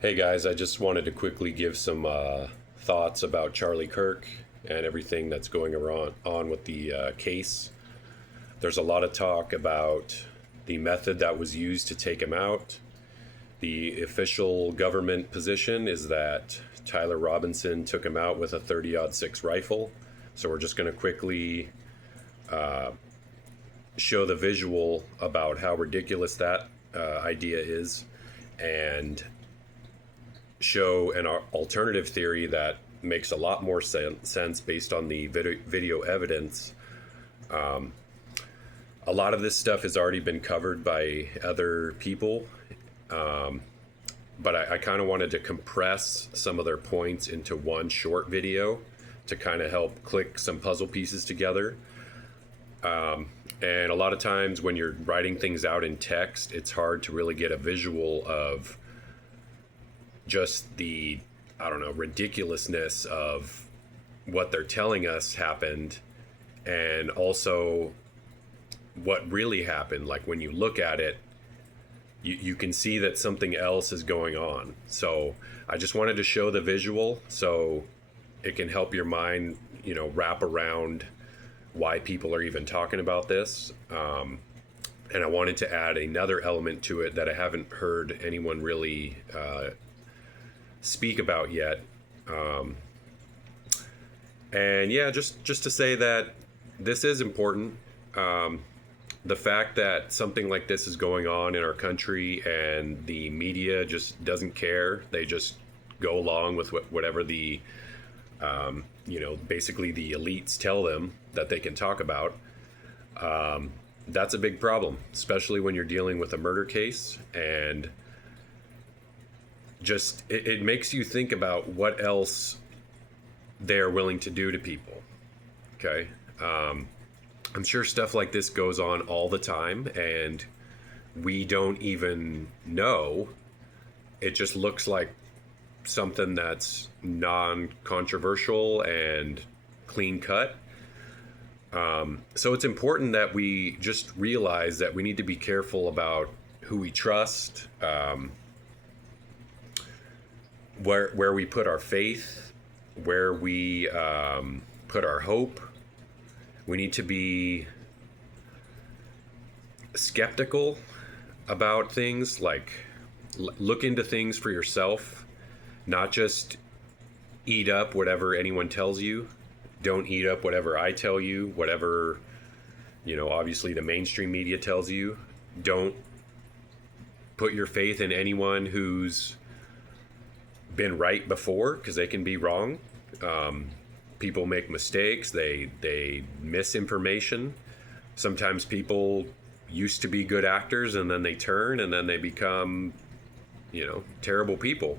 Hey guys, I just wanted to quickly give some thoughts about Charlie Kirk and everything that's going on with the case. There's a lot of talk about the method that was used to take him out. The official government position is that Tyler Robinson took him out with a 30-06 rifle. So we're just going to quickly show the visual about how ridiculous that idea is and show an alternative theory that makes a lot more sense based on the video evidence. A lot of this stuff has already been covered by other people, but I kind of wanted to compress some of their points into one short video to kind of help click some puzzle pieces together. And a lot of times when you're writing things out in text, it's hard to really get a visual of just the, I don't know, ridiculousness of what they're telling us happened, and also what really happened. Like when you look at it, you can see that something else is going on. So I just wanted to show the visual so it can help your mind, wrap around why people are even talking about this. And I wanted to add another element to it that I haven't heard anyone really speak about yet. And yeah, just to say that this is important. The fact that something like this is going on in our country and the media just doesn't care. They just go along with whatever the, basically the elites tell them that they can talk about. That's a big problem, especially when you're dealing with a murder case. And just it makes you think about what else they're willing to do to people. Okay. I'm sure stuff like this goes on all the time and we don't even know. It just looks like something that's non-controversial and clean cut. So it's important that we just realize that we need to be careful about who we trust, where we put our faith, where we put our hope. We need to be skeptical about things, like look into things for yourself, not just eat up whatever anyone tells you. Don't eat up whatever I tell you, whatever, obviously the mainstream media tells you. Don't put your faith in anyone who's been right before, because they can be wrong. People make mistakes. They miss information. Sometimes people used to be good actors and then they turn and then they become, terrible people.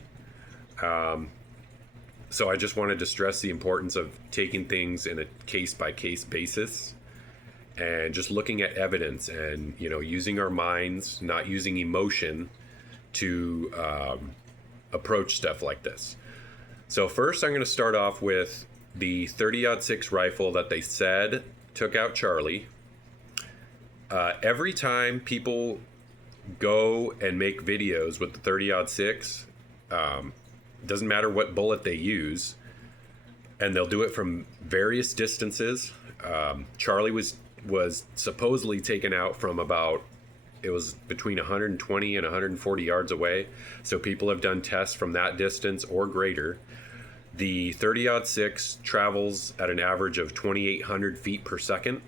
So I just wanted to stress the importance of taking things in a case-by-case basis and just looking at evidence and, using our minds, not using emotion to approach stuff like this. So first I'm going to start off with the 30-06 rifle that they said took out Charlie. Every time people go and make videos with the 30-06, doesn't matter what bullet they use, and they'll do it from various distances. Charlie was supposedly taken out from about, it was between 120 and 140 yards away. So people have done tests from that distance or greater. The 30-06 travels at an average of 2,800 feet per second.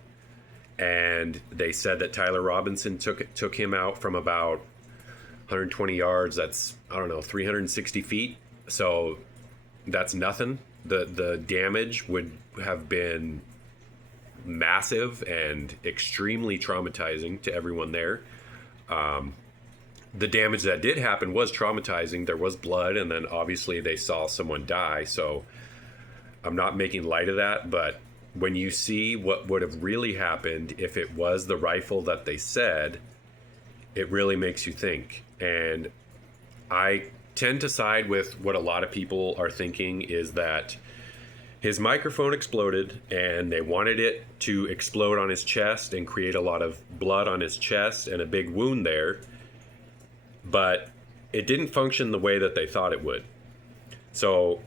And they said that Tyler Robinson took him out from about 120 yards. That's, 360 feet. So that's nothing. The damage would have been massive and extremely traumatizing to everyone there. The damage that did happen was traumatizing. There was blood, and then obviously they saw someone die. So I'm not making light of that, but when you see what would have really happened if it was the rifle that they said, it really makes you think. And I tend to side with what a lot of people are thinking, is that his microphone exploded and they wanted it to explode on his chest and create a lot of blood on his chest and a big wound there. But it didn't function the way that they thought it would. So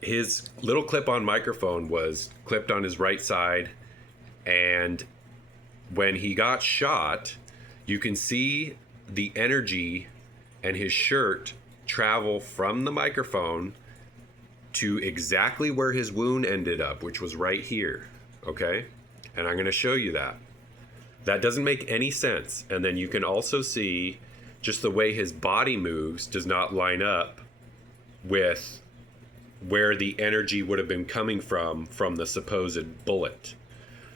his little clip-on microphone was clipped on his right side, and when he got shot, you can see the energy and his shirt travel from the microphone to exactly where his wound ended up, which was right here, okay? And I'm going to show you that. That doesn't make any sense. And then you can also see just the way his body moves does not line up with where the energy would have been coming from the supposed bullet.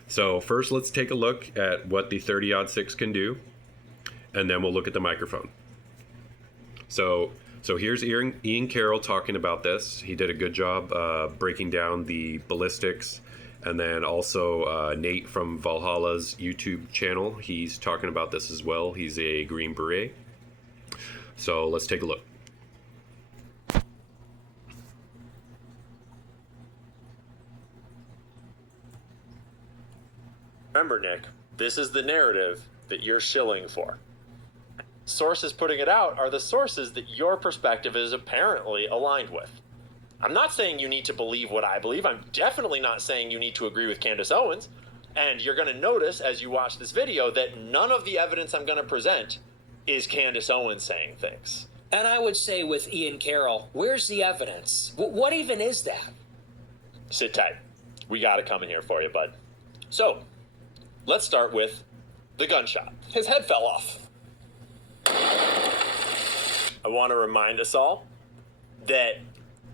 So first, let's take a look at what the 30-06 can do, and then we'll look at the microphone. So here's Ian Carroll talking about this. He did a good job breaking down the ballistics. And then also Nate from Valhalla's YouTube channel, he's talking about this as well. He's a Green Beret. So let's take a look. Remember, Nick, this is the narrative that you're shilling for. Sources putting it out are the sources that your perspective is apparently aligned with. I'm not saying you need to believe what I believe. I'm definitely not saying you need to agree with Candace Owens. And you're going to notice as you watch this video that none of the evidence I'm going to present is Candace Owens saying things. And I would say with Ian Carroll, where's the evidence? What even is that? Sit tight. We got it coming here for you, bud. So, let's start with the gunshot. His head fell off. I want to remind us all that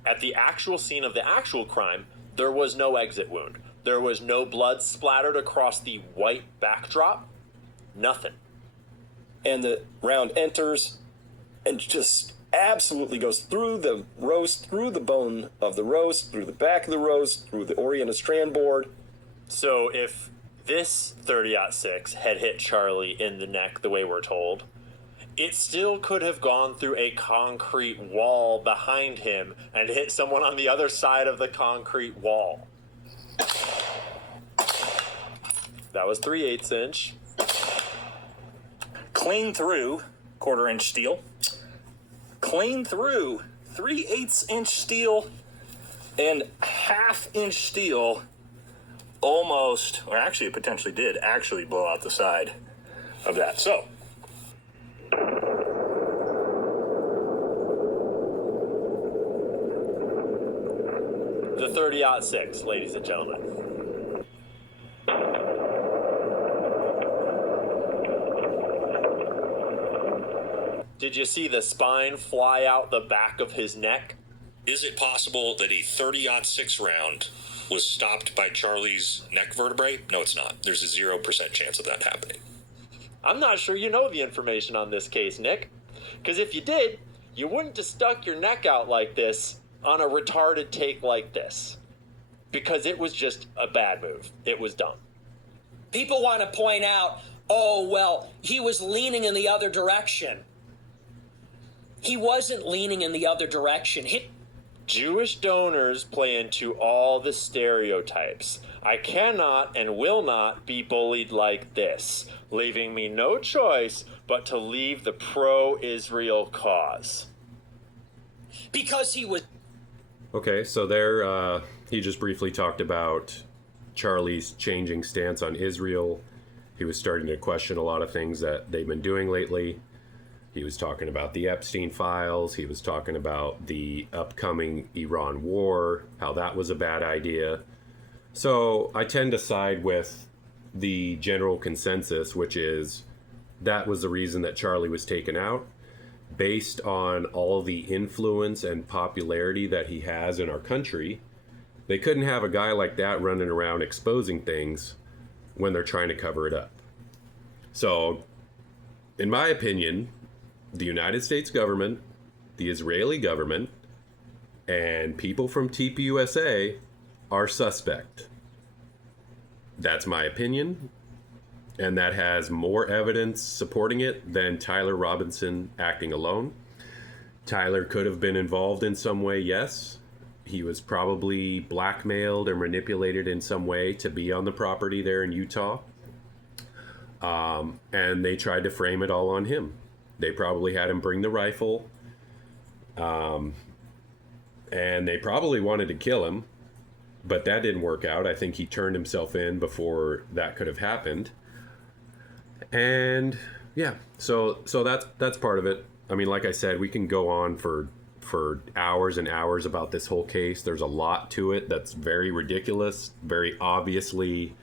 at the actual scene of the actual crime, there was no exit wound. There was no blood splattered across the white backdrop. Nothing. And the round enters and just absolutely goes through the roast, through the bone of the roast, through the back of the roast, through the Oriented strand board. So if this 30-06 had hit Charlie in the neck the way we're told, it still could have gone through a concrete wall behind him and hit someone on the other side of the concrete wall. That was 3/8 inch. Clean through 1/4 inch steel. Clean through 3/8 inch steel and 1/2 inch steel. Almost, or actually it potentially did actually blow out the side of that. So, The 30-06, ladies and gentlemen. Did you see the spine fly out the back of his neck? Is it possible that a 30-06 round was stopped by Charlie's neck vertebrae? No, it's not. There's a 0% chance of that happening. I'm not sure you know the information on this case, Nick. Because if you did, you wouldn't have stuck your neck out like this on a retarded take like this. Because it was just a bad move. It was dumb. People want to point out, oh, well, he was leaning in the other direction. He wasn't leaning in the other direction. Jewish donors play into all the stereotypes. I cannot and will not be bullied like this, leaving me no choice but to leave the pro-Israel cause. Because he was... Okay, so there he just briefly talked about Charlie's changing stance on Israel. He was starting to question a lot of things that they've been doing lately. He was talking about the Epstein files. He was talking about the upcoming Iran war, how that was a bad idea. So I tend to side with the general consensus, which is that was the reason that Charlie was taken out, based on all the influence and popularity that he has in our country. They couldn't have a guy like that running around exposing things when they're trying to cover it up. So, in my opinion, the United States government, the Israeli government, and people from TPUSA are suspect. That's my opinion, and that has more evidence supporting it than Tyler Robinson acting alone. Tyler could have been involved in some way, yes. He was probably blackmailed or manipulated in some way to be on the property there in Utah. And they tried to frame it all on him. They probably had him bring the rifle. And they probably wanted to kill him, but that didn't work out. I think he turned himself in before that could have happened. And yeah, so that's part of it. I mean, like I said, we can go on for hours and hours about this whole case. There's a lot to it that's very ridiculous, very obviously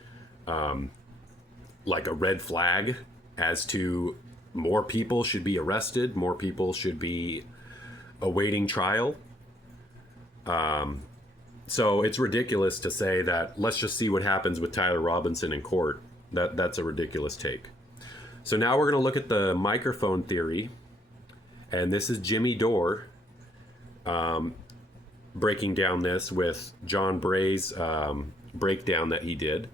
like a red flag as to more people should be arrested, more people should be awaiting trial. So it's ridiculous to say that let's just see what happens with Tyler Robinson in court. That's a ridiculous take. So now we're going to look at the microphone theory. And this is Jimmy Dore breaking down this with John Bray's breakdown that he did.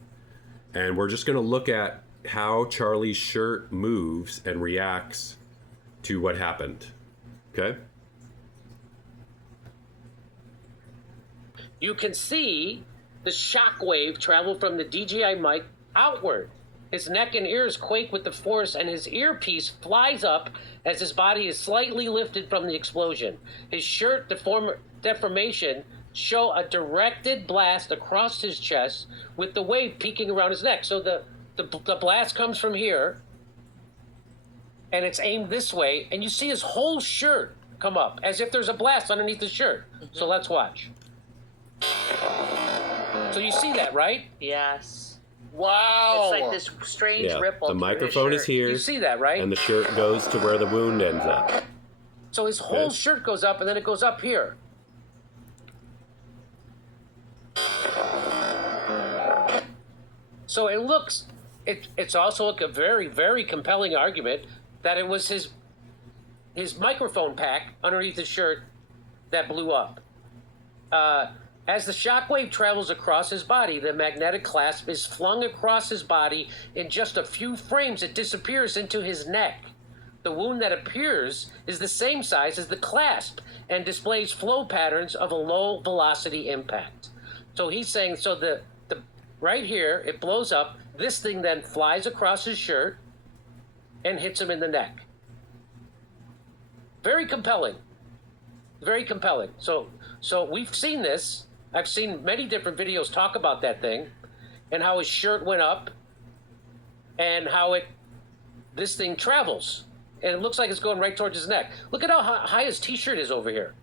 And we're just going to look at how Charlie's shirt moves and reacts to what happened. Okay? You can see the shockwave travel from the DJI mic outward. His neck and ears quake with the force, and his earpiece flies up as his body is slightly lifted from the explosion. His shirt deformation show a directed blast across his chest with the wave peeking around his neck. So the blast comes from here, and it's aimed this way, and you see his whole shirt come up as if there's a blast underneath the shirt. So let's watch. So you see that, right? Yes. Wow. It's like this strange ripple. The through microphone his is shirt. here. You see that, right? And the shirt goes to where the wound ends up. So his whole Okay. shirt goes up, and then it goes up here. So it's also a very, very compelling argument that it was his microphone pack underneath his shirt that blew up. As the shockwave travels across his body, the magnetic clasp is flung across his body. In just a few frames, it disappears into his neck. The wound that appears is the same size as the clasp and displays flow patterns of a low velocity impact. So he's saying, so the right here, it blows up. This thing then flies across his shirt and hits him in the neck. Very compelling. Very compelling. So we've seen this. I've seen many different videos talk about that thing and how his shirt went up and how this thing travels. And it looks like it's going right towards his neck. Look at how high his t-shirt is over here.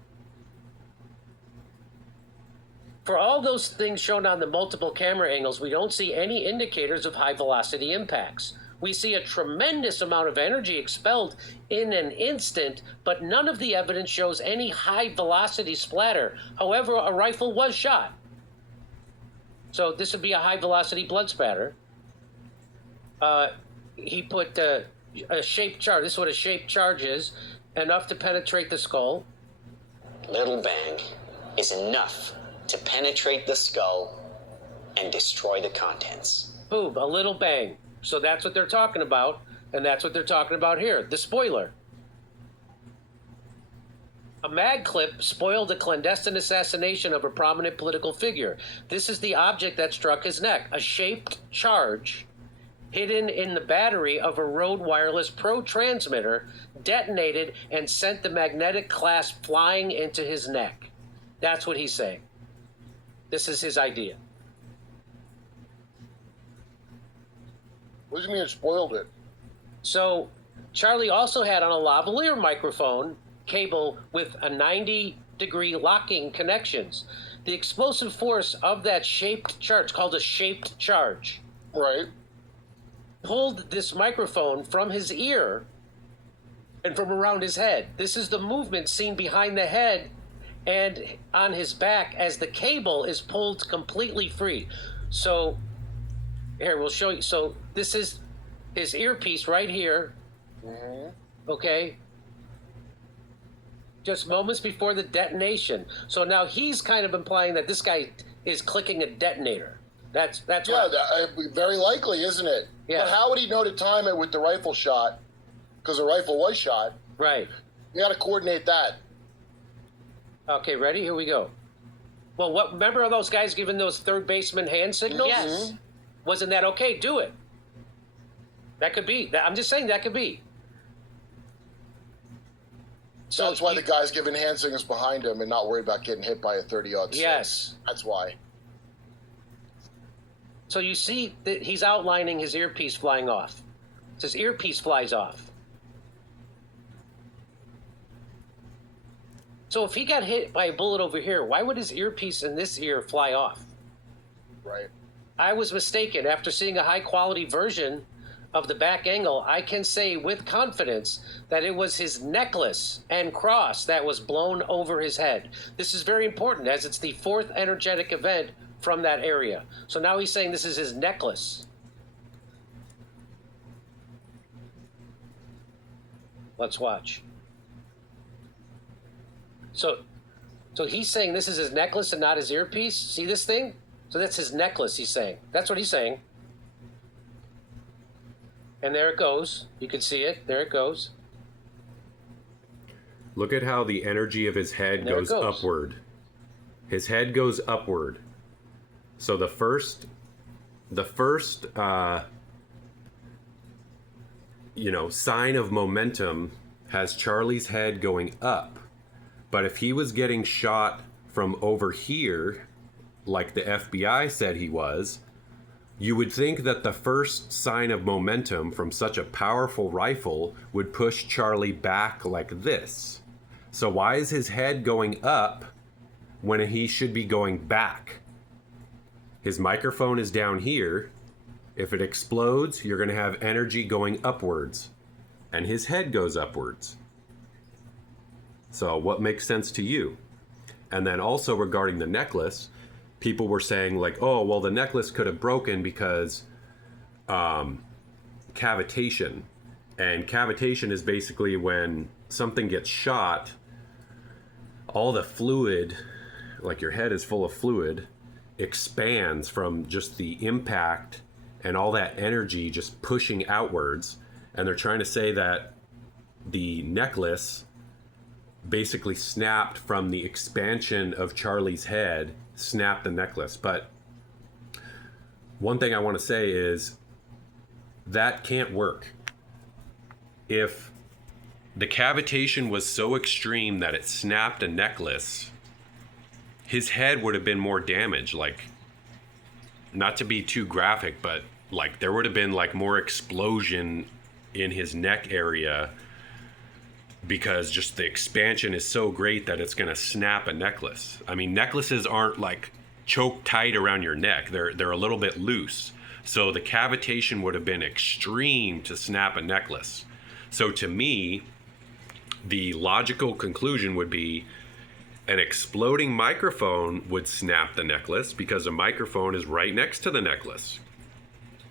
For all those things shown on the multiple camera angles, we don't see any indicators of high velocity impacts. We see a tremendous amount of energy expelled in an instant, but none of the evidence shows any high velocity splatter. However, a rifle was shot. So this would be a high velocity blood spatter. He put a shaped charge. This is what a shaped charge is. Enough to penetrate the skull. Little bang is enough to penetrate the skull and destroy the contents. Boom, a little bang. So that's what they're talking about, and that's what they're talking about here, the spoiler. A mag clip spoiled a clandestine assassination of a prominent political figure. This is the object that struck his neck, a shaped charge hidden in the battery of a Rode Wireless Pro transmitter, detonated and sent the magnetic clasp flying into his neck. That's what he's saying. This is his idea. What do you mean it spoiled it? So Charlie also had on a lavalier microphone cable with a 90-degree locking connections. The explosive force of that shaped charge, called a shaped charge, Right. pulled this microphone from his ear and from around his head. This is the movement seen behind the head and on his back as the cable is pulled completely free. So here, we'll show you. So this is his earpiece right here. Okay. Just moments before the detonation. So now he's kind of implying that this guy is clicking a detonator. That's Yeah, very likely, isn't it? Yeah. But how would he know to time it with the rifle shot? Because the rifle was shot. right. You got to coordinate that. Okay, ready? Here we go. Well, what? Remember all those guys giving those third baseman hand signals? Yes. Wasn't that okay? Do it. That could be. I'm just saying that could be. So that's why the guy's giving hand signals behind him and not worried about getting hit by a 30-06. Yes. That's why. So you see that he's outlining his earpiece flying off. His earpiece flies off. So if he got hit by a bullet over here, why would his earpiece in this ear fly off? Right. I was mistaken. After seeing a high-quality version of the back angle, I can say with confidence that it was his necklace and cross that was blown over his head. This is very important, as it's the fourth energetic event from that area. So now he's saying this is his necklace. Let's watch. So he's saying this is his necklace and not his earpiece? See this thing? So that's his necklace, he's saying. That's what he's saying. And there it goes. You can see it. There it goes. Look at how the energy of his head goes upward. His head goes upward. So the first sign of momentum has Charlie's head going up. But if he was getting shot from over here, like the FBI said he was, you would think that the first sign of momentum from such a powerful rifle would push Charlie back like this. So why is his head going up when he should be going back? His microphone is down here. If it explodes, you're going to have energy going upwards, and his head goes upwards. So what makes sense to you? And then also regarding the necklace, people were saying like, oh, well, the necklace could have broken because cavitation. And cavitation is basically when something gets shot, all the fluid, like your head is full of fluid, expands from just the impact and all that energy just pushing outwards. And they're trying to say that the necklace basically snapped from the expansion of Charlie's head, snapped the necklace. But one thing I want to say is that can't work. If the cavitation was so extreme that it snapped a necklace, his head would have been more damaged. Like, not to be too graphic, but like there would have been like more explosion in his neck area, because just the expansion is so great that it's going to snap a necklace. I mean, necklaces aren't like choked tight around your neck. They're a little bit loose. So the cavitation would have been extreme to snap a necklace. So to me, the logical conclusion would be an exploding microphone would snap the necklace because a microphone is right next to the necklace.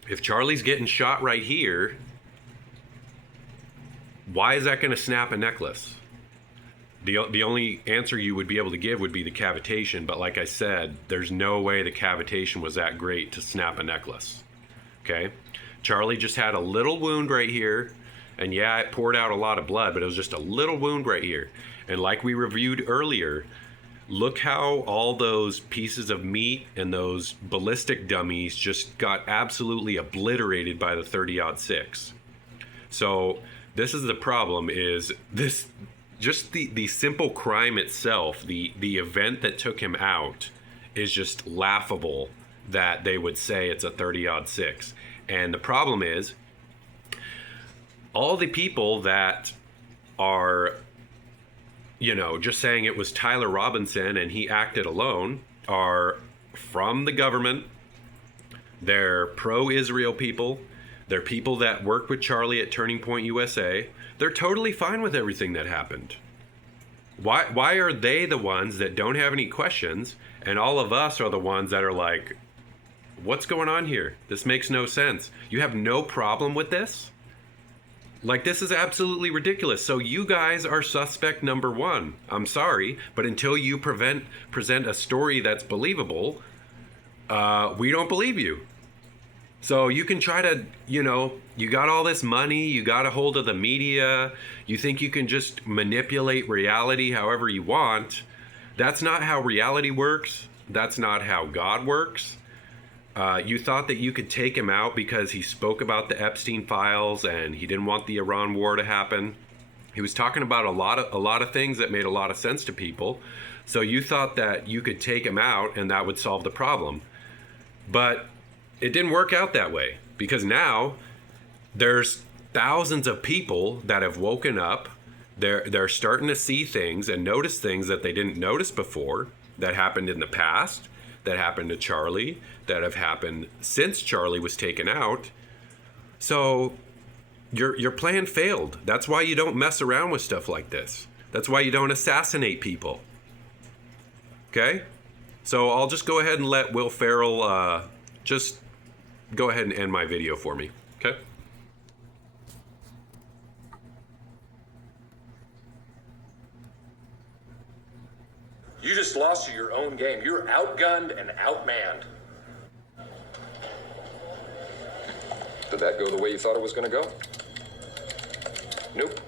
If Charlie's getting shot right here, why is that going to snap a necklace? The only answer you would be able to give would be the cavitation, but like I said, there's no way the cavitation was that great to snap a necklace. Okay? Charlie just had a little wound right here, and yeah, it poured out a lot of blood, but it was just a little wound right here. And like we reviewed earlier, look how all those pieces of meat and those ballistic dummies just got absolutely obliterated by the 30-06. So this is the problem, is this just the simple crime itself, the event that took him out is just laughable that they would say it's a 30-06. And the problem is all the people that are, just saying it was Tyler Robinson and he acted alone are from the government. They're pro-Israel people. They're people that work with Charlie at Turning Point USA. They're totally fine with everything that happened. Why are they the ones that don't have any questions, and all of us are the ones that are like, what's going on here? This makes no sense. You have no problem with this? Like, this is absolutely ridiculous. So you guys are suspect number one. I'm sorry, but until you present a story that's believable, we don't believe you. So you can try to, you got all this money, you got a hold of the media, you think you can just manipulate reality however you want. That's not how reality works. That's not how God works. You thought that you could take him out because he spoke about the Epstein files and he didn't want the Iran war to happen. He was talking about a lot of things that made a lot of sense to people. So you thought that you could take him out and that would solve the problem. But it didn't work out that way, because now there's thousands of people that have woken up. They're starting to see things and notice things that they didn't notice before, that happened in the past, that happened to Charlie, that have happened since Charlie was taken out. So your plan failed. That's why you don't mess around with stuff like this. That's why you don't assassinate people. Okay? So I'll just go ahead and let Will Ferrell just go ahead and end my video for me. Okay? You just lost to your own game. You're outgunned and outmanned. Did that go the way you thought it was going to go? Nope.